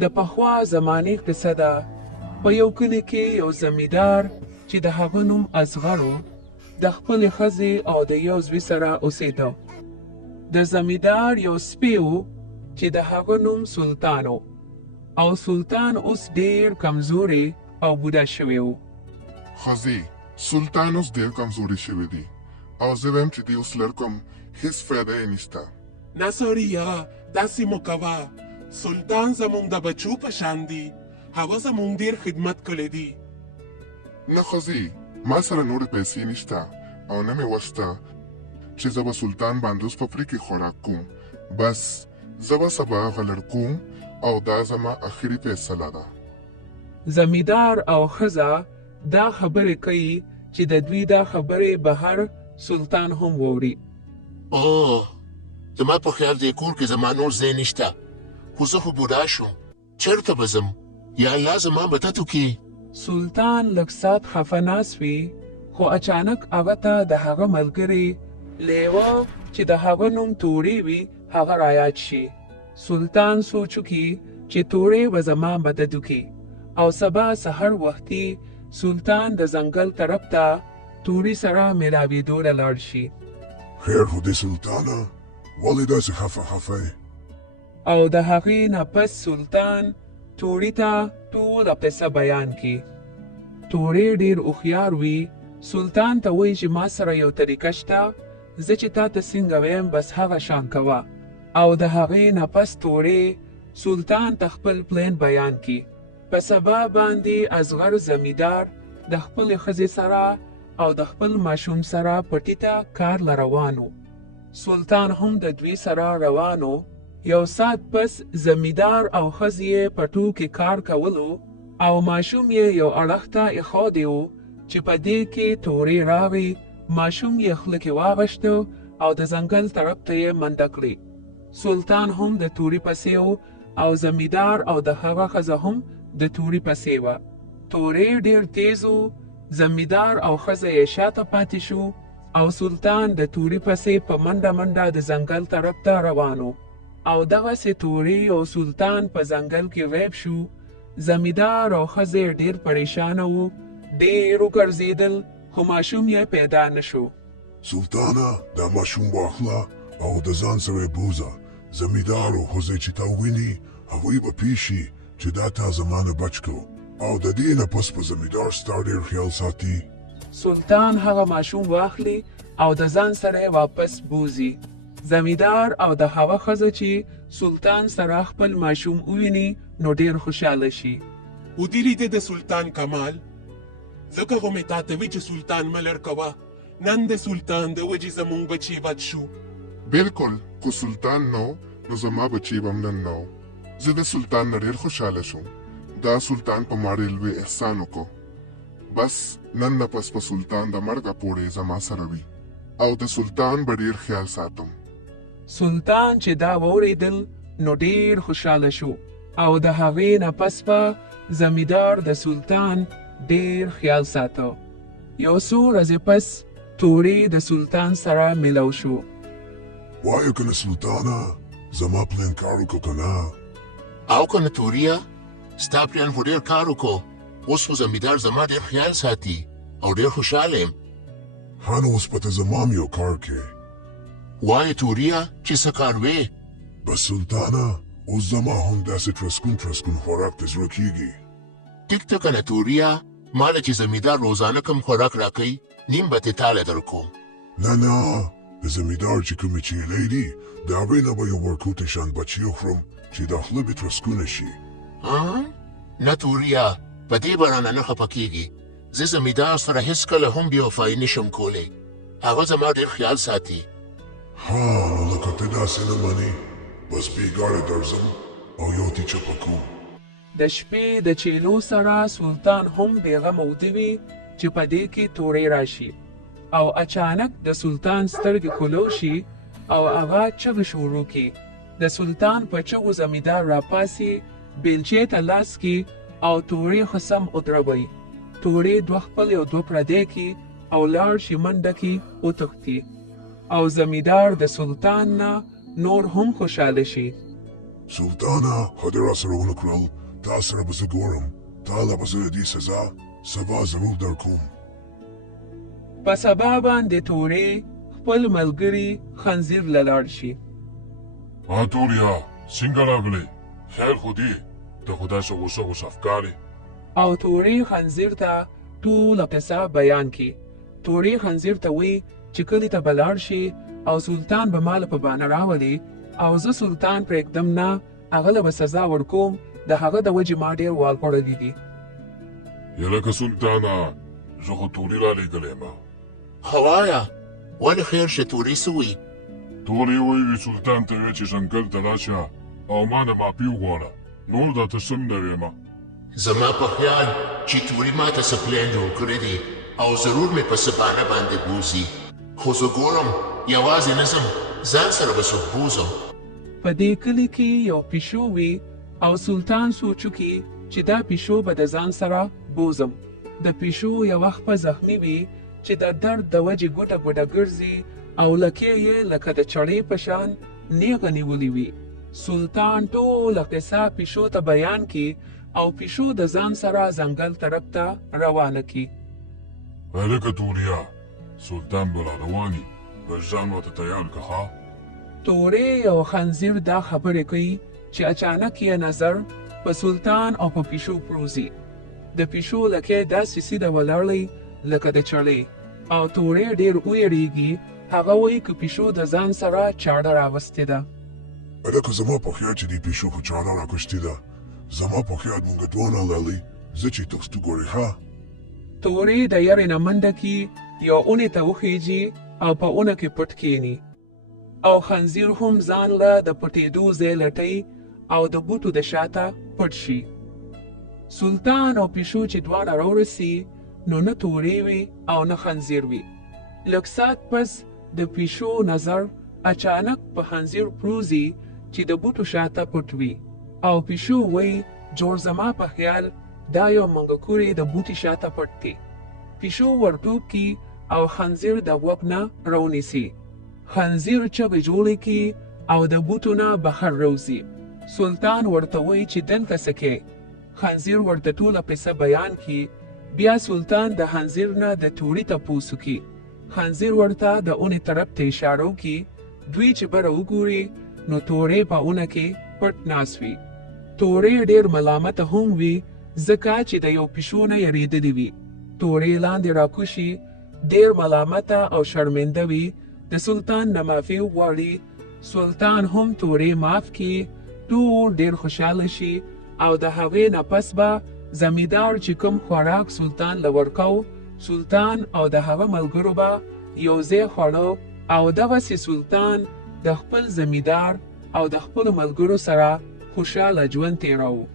د پخوا زمانې قصه ده. په یو کلي کې یو زمیندار چې د هغه نوم اصغر و د خپلې ښځې او د یو زوی سره اوسېده. د زمیندار یو سپی و چې د هغه نوم سلطان و او سلطان اوس ډېر کمزوري او بوډا شوی و. ښځې سلطان اوس ډېر کمزوري شوی دی او زه وایم چې دی اوس لړ کوم هېڅ فایده یې نشته. نه سړیه داسې مه کوه. سلطان زموږ د بچو په شان دی. هغه زموږ ډېر خدمت کړی دی. نه ښځې ما سره نورې پیسې نشته او نه مې وس ته چې زه به سلطان باندې اوس په فری کې خوراک کوم. بس زه به سبا هغه لړ کوم او دا زما اخري فیصله ده. زمیندار او ښځه دا خبرې کوي چې د دوی دا خبرې بهر سلطان هم واوري. اوه زما په خیال دی کور کې زما نور ځای نشته، خو زه خو بوډا شوم، چېرته به ځم؟ یا الله زما مدد وکړي. سلطان لږ ساعت خفه ناست وي، خو اچانک هغه ته د هغه ملګري لیوه چې د هغه نوم تورې وي هغه رایاد شي. سلطان سوچ وکړي چې تورې به زما مدد وکړي او سبا سحر وختي سلطان د ځنګل طرف ته تورې سره میلاوېدو له لاړ شي. خیر خو دې سلطانه ولې داسې خفه یې؟ او د هغې نه پس سلطان تورې ته ټوله قصه بیان کړي. تورې ډېر هوښیار وي. سلطان ته وایي چې ما سره یو طریقه شته، زه چې تا ته څنګه ویم بس هغه شان کوه. او د هغې نه پس تورې سلطان ته خپل پلان بیان کړي. په سبا باندې اصغر زمیندار د خپلې ښځې سره او د خپل ماشوم سره پټي ته کار له روان و. سلطان هم د دوی سره روان و. یو ساعت پس زمیندار او ښځې یې پټو کې کار کولو او ماشوم یې یو اړخ ته ایښودی و چې په دې کې تورې راغی. ماشوم یې خوله کې واغشته او د ځنګل طرف ته یې منډه کړې. سلطان هم د تورې پسې و او زمیندار او د هغه ښځه هم د تورې پسې وه. تورې ډېر تیز و. زمیندار او ښځه یې شاته پاتې شو او سلطان د تورې پسې په منډه منډه د ځنګل طرف ته روان و. او دغسې تورې او سلطان په ځنګل کې غیب شو. زمیندار او ښځې ډېر پریشانه و. ډېر وګرځېدل خو ماشوم یې پیدا نه شو. سلطانه دا ماشوم واخله او د ځان سره یې بوځه. زمیندار او ښځې چې تا وویني هغوی به پوه شي چې دا تا زما نه بچ کړو او د دې نه پس په زمیندار ستا ډېر خیال ساتي. سلطان هغه ماشوم واخلي او د ځان سره یې واپس بوځي. زمیندار او د هغه ښځه چې سلطان سره خپل ماشوم وویني نو ډېر خوشحاله شي. ودې د سلطان کمال، ځکه خو مې تا ته وي چې سلطان مه لړ کوه. نن د سلطان د وجې زموږ بچی بد شو. بالکل خو سلطان نو نو زما بچی به هم نن نه و. زه د سلطان نه ډېر خوشحاله شوم. دا سلطان په ما ډېر لوی احسان وکړو. بس نن نه پس په سلطان د مرګه پورې زما سره وي او د سلطان به ډېر خیال ساتم. سلطان چې دا واورېدل نو ډېر خوشحاله شو او د هغې نه پس به زمیندار د سلطان ډېر خیال ساته. یو څو ورځې پس تورې د سلطان سره ملو شو. وایه کنه سلطانه زما پلان کار وکړو که نه؟ او که نه توریا ستا پلان خو ډېر کار وکړو. اوس خو زمیندار زما ډېر خیال ساتي او ډېر خوشحاله یم. ښه نو اوس پته زما هم یو کار کې. وایه توریا چې څه کار وې؟ بس سلطانه اوس زما هم داسې ترسکون خوراک ته زړه کېږي. ټیک ته که نه توریا ما له چې زمیندار روزانه کوم خوراک راکوي نیم به تې تاله در کوم. نه د زمیندار چې کومې چیلۍ دي د هغې نه به یو ورکوټی شان بچي وخورم چې دا خوله مې ترسکونه شي. نه توریا په دې به رانه نه خفه کېږي. زه زمیندار سره هېڅکله هم بېوفایي نشم کولی. هغه زما ډېر خیال ساتي. نو لکه ته داسې نه منې بس بېګاره درځم او یو تیچه به کوم. د شپې د چیلو سره سلطان هم بېغمه وده وي چې په دې کې تورې راشي او اچانک د سلطان سترګې کولو شي او هغه چغې شروع کړي. د سلطان په چغو زمیندار راپاسي، بیلچې ته لاس کړي او تورې ښه سم ودروي. تورې دوه خپل یو دوه پردی کړي او لاړ شي منډه کې وتښتي او زمیندار د سلطان نه نور هم خوشحاله شي. سلطانه خو دې راسره ونه کړل تا سره به زه ګورم تا له به زه د دې سزا سبا ضرور درکوم. په سبا باندې تورې خپل ملګري خنزیر له لاړ شي. توریا څنګه راغلې؟ خیر خو دې ته خو داسې غوسه غوسه ښکارې. او تورې خنزیر ته ټوله قصه بیان کړي. تورې خنزیر ته وی چې کلي ته به لاړ شي او سلطان به مال په بانه راولي او زه سلطان پرېږدم نه، هغه له به سزا ورکوم، د هغه د وجې ما ډېر وال خوړلي دي. یلکه سلطانه زه خو تورې رالېږلی یم. هوايه ولې خیر شه تورې څه وایي؟ تورې وایي سلطان ته ویې چې ځنګل ته راشه او ما نه معافي وغواړه، نور درته څه نه ویم. زما په خیال چې تورې ما ته څه پلان جوړ کړی دی او ضرور مې په سبانه باندې بوځي، خو زه ګورم یوازې نه ځم، ځان سره به څوک بوځم. په دې کلي کې یو پیشو وي او سلطان سوچ وکړي چې دا پیشو به د ځان سره بوزم. د پیشو یو وخت په زخمي وي چې د درد د وجې ګوټه ګوټه ګرځي او لکې یې لکه د چړې په شان نیغه نیولې وي. سلطان ټوله قصه پیشو ته بیان کړي او پیشو د ځان سره ځنګل طرف ته روانه کړي. هلکه توریا سلطان به را رواني، بس ځان ورته تیار که ښه. تورې او خنزیر دا خبرې کوي چې اچانک یې نظر په سلطان او په پیشو پروزي. د پیشو لکې داسې سیده ولاړی لکه د چړې او تورې ډېر ویریږي. هغه وایي که پیشو د ځان سره چاړه راوستې ده. هلکه زما په خیال چې دې پیشو خو چاړه راکشتې ده، زما په خیال مونږ دواړه لالي زه چې تاسو ګورې ښه. تورې د یارې نه منډه کي یو اونې ته وخیږي او په اونه کې پټ کینی او خنزیر هم ځان له د پټېدو ځای لټوي او د بوټو د شاته پټ شي. سلطان او پیشو چې دواړه راورسي نو نه تورې وي او نه خنزیر وي. لږ ساعت پس د پیشو نظر اچانک په خنزیر پروزي چې د بوټو شاته پټ وي او پیشو وایي جوړ زما په خیال دا یو منګکورې د بوټي شاته پټ دی. پیشو ورټوپ کی او خنزیر د غوږ نه راونیسي. خنزیر چغې جوړې کی او د بوټو نه بهر راوځي. سلطان ورته وایي چې دلته څه کوې؟ خنزیر ورته ټوله قصه بیان کی. بیا سلطان د خنزیر نه د تورې تپوس وکړي. خنزیر ورته د اونې طرف ته اشاره وکړي. دوی چې بره وګوري نو تورې په اونه کې پټ ناست وي. تورې ډېر ملامته هم وي ځکه چې د یو پیشو نه یریدلې وي. تورې لاندې راکوشي ډېر ملامته او شرمنده وي. د سلطان نه معافي وغواړي. سلطان هم تورې معاف کړي. ټول ډېر خوشحاله شي او د هغې نه پس به زمیندار چې کوم خوراک سلطان له ورکو، سلطان او د هغه ملګرو به یو ځای خوړو او دغسې سلطان د خپل زمیندار او د خپلو ملګرو سره خوشحاله ژوند تېراوه.